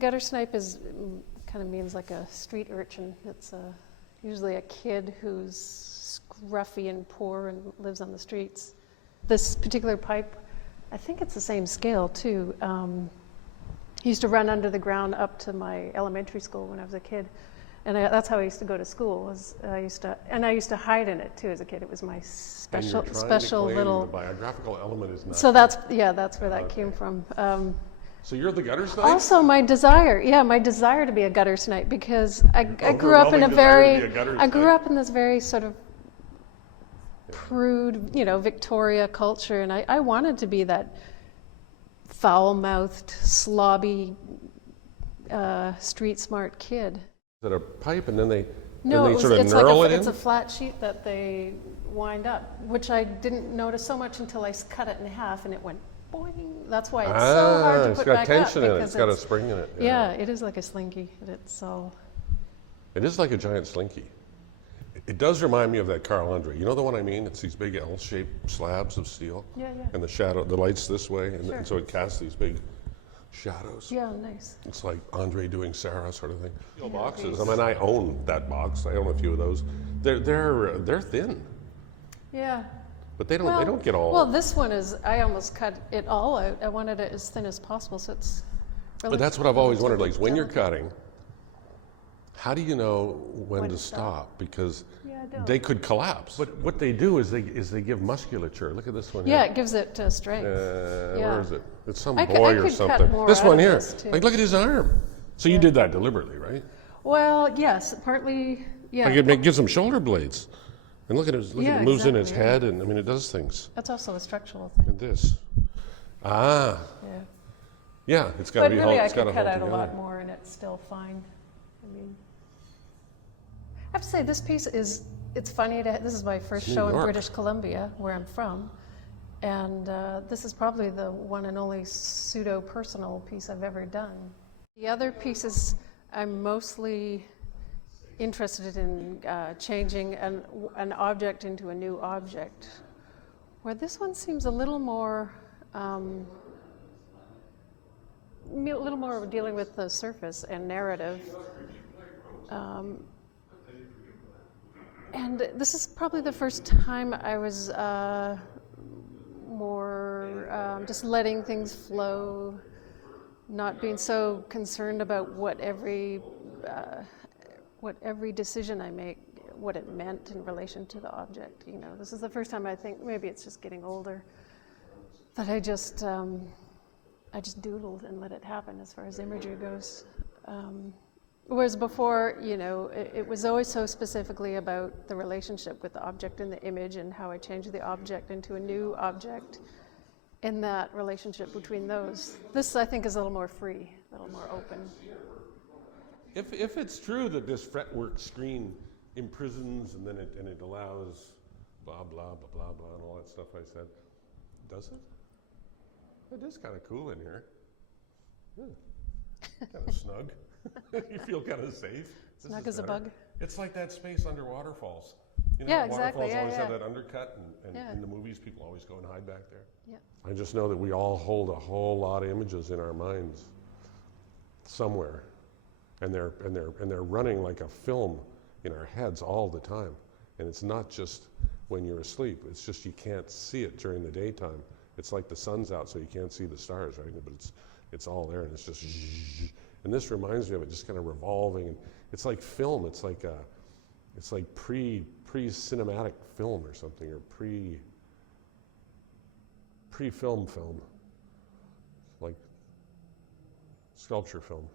Gutter snipe is kind of means like a street urchin. It's usually a kid who's scruffy and poor and lives on the streets. This particular pipe, I think it's the same scale too. He used to run under the ground up to my elementary school when I was a kid. And that's how I used to go to school. I used to hide in it too as a kid. It was my special little. The biographical element is not. So that's where that came from. So you're the gutter snipe? Also, my desire to be a gutter snipe, because I grew up in this very sort of prude, Victoria culture, and I wanted to be that foul-mouthed, slobby, street-smart kid. Is it a pipe, and then they it's in? It's a flat sheet that they wind up, which I didn't notice so much until I cut it in half, and it went boing. That's why it's so hard to put back up. It's got tension in it. It's got a spring in it. Yeah, it is like a slinky. It is like a giant slinky. It does remind me of that Carl Andre. You know the one I mean? It's these big L-shaped slabs of steel. Yeah. And the light's this way, and so it casts these big shadows. Yeah, nice. It's like Andre doing Sarah sort of thing. Steel boxes. I mean, I own that box. I own a few of those. They're thin. Yeah. But they don't get all. Well, this one is. I almost cut it all out. I wanted it as thin as possible, so it's. But that's what I've always wondered. Like when you're cutting, how do you know when to stop? Because they could collapse. But what they do is they give musculature. Look at this one. Yeah, here. it gives it strength. Where is it? It's some boy or or something. This one here. Like look at his arm. So you did that deliberately, right? Well, yes, partly. Yeah. Like it gives him shoulder blades. And look at it, it moves in his head, and I mean, it does things. That's also a structural thing. And this. Yeah. Yeah, it's got to be really, it's got to hold I could cut out together. a lot more, and it's still fine. I mean, I have to say, this piece it's funny this is my first show in British Columbia, where I'm from. And this is probably the one and only pseudo-personal piece I've ever done. The other pieces, I'm mostly interested in changing an object into a new object, where this one seems a little more dealing with the surface and narrative. And this is probably the first time I was more just letting things flow, not being so concerned about what every decision I make, what it meant in relation to the object. This is the first time I think, maybe it's just getting older, that I just doodled and let it happen as far as imagery goes. Whereas before, it was always so specifically about the relationship with the object and the image, and how I changed the object into a new object, and that relationship between those. This, I think, is a little more free, a little more open. If it's true that this fretwork screen imprisons and then it allows blah blah blah blah blah and all that stuff I said, does it? It is kind of cool in here. Kind of snug. You feel kind of safe. Snug as a bug. It's like that space under waterfalls. Exactly. Waterfalls always have that undercut, and in the movies people always go and hide back there. Yeah. I just know that we all hold a whole lot of images in our minds somewhere. And they're running like a film in our heads all the time. And it's not just when you're asleep. It's just you can't see it during the daytime. It's like the sun's out, so you can't see the stars, right? But it's all there, and it's just. And this reminds me of it, just kind of revolving. And it's like film. It's like pre-cinematic film or something, or pre-film, like sculpture film.